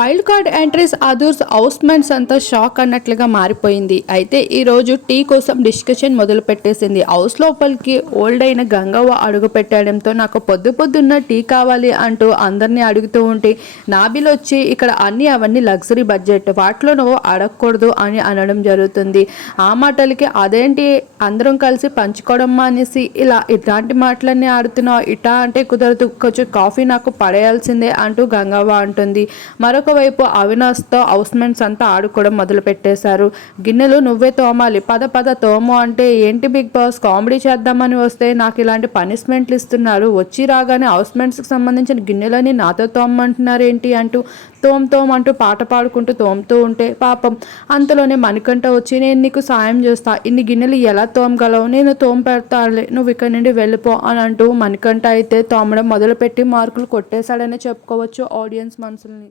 Wild card entries others housemates అంతా shock అన్నట్లుగా మారిపోయింది. అయితే ఈ రోజు టీ కోసం డిస్కషన్ మొదలు పెట్టేసింది హౌస్ లోపలికి ఓల్డ్ అయిన గంగవ్వ అడుగు పెట్టడంతో నాకు పొద్దు పొద్దున్న టీ కావాలి అంటూ అందరినీ అడుగుతూ ఉంటే నాబిలు వచ్చి ఇక్కడ అన్ని అవన్నీ లగ్జరీ బడ్జెట్ వాటిలో నువ్వు అడగకూడదు అని అనడం జరుగుతుంది. ఆ మాటలకి అదేంటి అందరం కలిసి పంచుకోవడం అనేసి ఇలా ఇట్లాంటి మాటలన్నీ ఆడుతున్నావు ఇటా అంటే కుదరదు కొంచెం కాఫీ నాకు పడేయాల్సిందే అంటూ గంగవ్వ అంటుంది. మరొక వైపు అవినాష్తో హౌస్మెంట్స్ అంతా ఆడుకోవడం మొదలుపెట్టేశారు. గిన్నెలు నువ్వే తోమాలి. పద పద తోము అంటే ఏంటి బిగ్ బాస్? కామెడీ చేద్దామని వస్తే నాకు ఇలాంటి పనిష్మెంట్లు ఇస్తున్నారు. వచ్చి రాగానే హౌస్మెంట్స్కి సంబంధించిన గిన్నెలని నాతో తోమమంటున్నారు ఏంటి అంటూ తోమ్ తోమ్ అంటూ పాట పాడుకుంటూ తోముతూ ఉంటే పాపం అంతలోనే మణికంట వచ్చి నేను నీకు సాయం చేస్తా. ఇన్ని గిన్నెలు ఎలా తోమగలవు? నేను తోమ పెడతానులే. నువ్వు ఇక్కడ నుండి వెళ్ళిపో అని అంటూ మణికంట అయితే తోమడం మొదలుపెట్టి మార్కులు కొట్టేశాడనే చెప్పుకోవచ్చు ఆడియన్స్ మనసుల్ని.